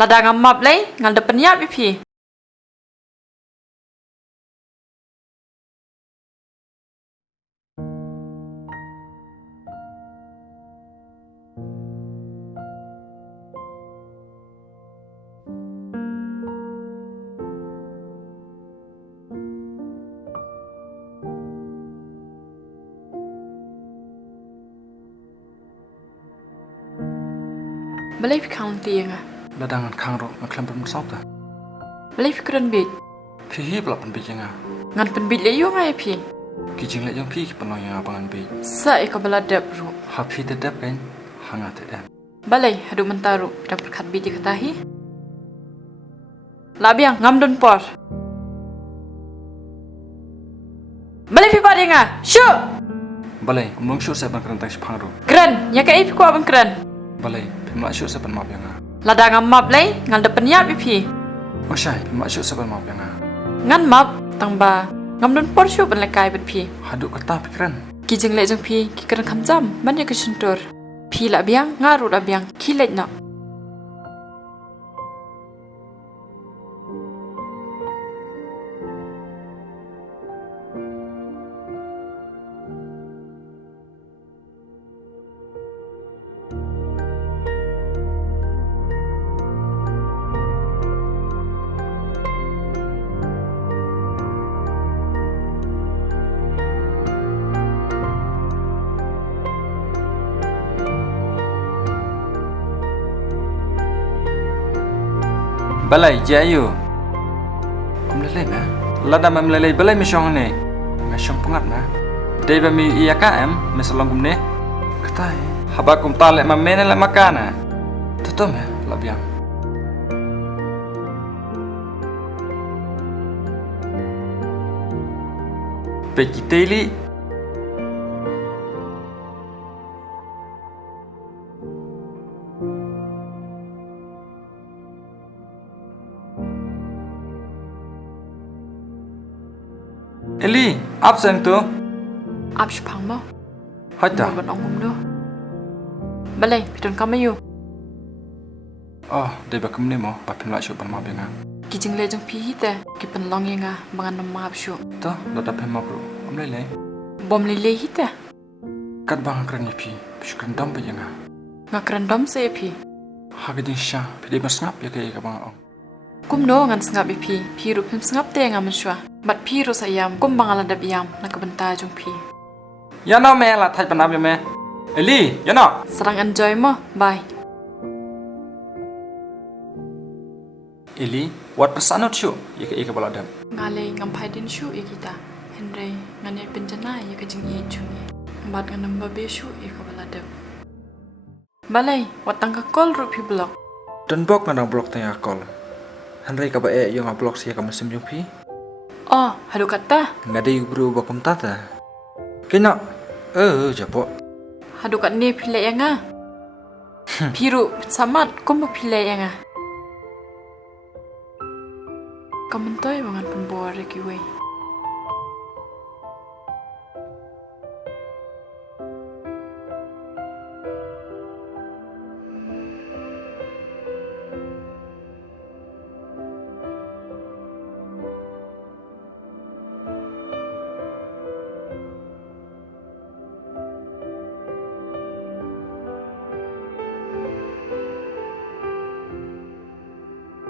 Lada ngamap lay ngal depan yap pi. Balai pi kang tiang ah. Ladangan kang ro ngaklam pen sop ta. Balai pi keren bit. Phi hi blap pen bijanga. Ngan pen bit le yo ngai pi. Ki jing le jong phi ki penong yang abangan bi. Sa eka baladap ru. Ha phi te dap kan hanga te em. Balai hadu mentaru dah berkat bit diketahi. Labiang ngam don por. Balai pi paringa. Shu. Balai kumlong shu sa ban kran tak phang ro. Keren, ya kai pi ko abang keren. Balai pimla shu sa ban map yang. Lada ngamap lay ngal depan yap pi. Oh syai pimla shu sa ban map yang. Ngan map tang ba ngam don por shu ban lekai bet pi. Hadu kata pikran. Ki jeng le jeng pi ki keren kham jam ban ya ke sentur. Pi la biang ngaru la biang ki lej na. Balai jayu. Om lele na. Lada mam lele balai misong ne. Misong pengat na. Dei ba mi iya ka em mesalong kumne. Katai. Haba kum tale mam mene la makana. Tatom ya labiang. Peki teli. Eli, absent tu. Ap shpang mo. Hatta. Ban ongum do. Balai piton kamayu. Oh, dei ba kumne mo pa pimla shu ban map yang. Ki jeng le jeng pi te ki pen long yenga bangan nam map shu. To, lada pem map ro. Om lele. Bom le le hite. Kat bang kran ni pi. Shukran dam ba yang. Ngakran dom se pi. Hagedin sha. Pide mas ngap ya ke ka bang ong. Kum no ngan sngap pi. Pi ru pim sngap te ngam shwa. Bat pi ru sayam kum bangala dab yam nakabenta jung pi. Ya no me la thai panab ya me. Eli, ya no. Sarang enjoy mo. Bye. Eli, what persanot shu? Ya ke baladam. Ngale ngam phai din shu ikita. Henry ngane penjana ya ke jing ye chungi. Bat nganam babe shu ikabaladam. Balai watang ka call ru pi block. Dan bok na blok tanya call. Henry ka ba yung blok siya ka masim yung pi. Oh, hadu kata. Ngade bro bakum tata. Kena. Japo. Hadu kat ni pile yang ah. Piru samat kum pile yang ah. Kamu tahu bangan pembawa rekiwe.